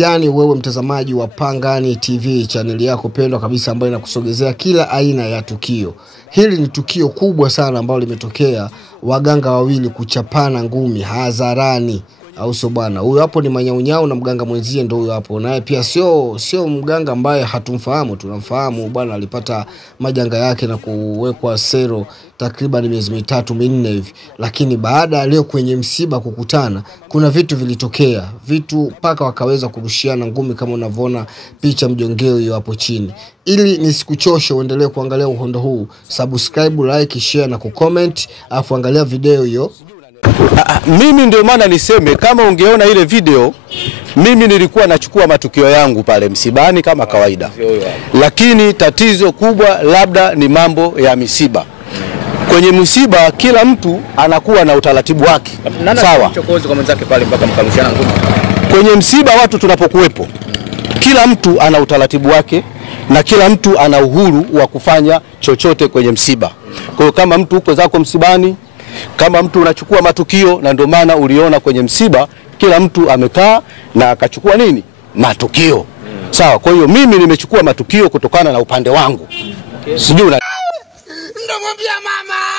Yani wewe mtazamaji wa Pangani TV, channel yako pendwa kabisa ambayo inakusogezea kila aina ya tukio. Hili ni tukio kubwa sana ambalo limetokea, waganga wawili kuchapana ngumi hadharani. Au sio bwana? Huyo hapo ni Manyaunyau na mganga mwenzie ndio huyo hapo. Naye pia sio mganga ambaye hatumfahamu, tunamfahamu bwana. Alipata majanga yake na kuwekwa sero takriban miezi 3-4 hivi. Lakini baada ya leo kwenye msiba kukutana, kuna vitu vilitokea. Vitu paka wakaweza kurushiana ngumi kama unavyoona picha mjongeo hiyo hapo chini. Ili nisikuchoshe uendelee kuangalia uhondo huu, subscribe, like, share na kucomment, afu angalia video hiyo. Mimi ndio maana niseme kama ungeona ile video, mimi nilikuwa nachukua matukio yangu pale msibani kama kawaida. Lakini tatizo kubwa labda ni mambo ya misiba. Kwenye msiba kila mtu anakuwa na utaratibu wake. Sawa. Kwa mwenzake pale mpaka mkarushiana ngumi. Kwenye msiba watu tunapokuwepo, kila mtu ana utaratibu wake na kila mtu ana uhuru wa kufanya chochote kwenye msiba. Kwa hiyo kama mtu uko zako msibani, kama mtu unachukua matukio, na ndio maana uliona kwenye msiba kila mtu amekaa na akachukua nini? Matukio. Sawa, kwa hiyo mimi nimechukua matukio kutokana na upande wangu. Sijui Ndio mwambia mama.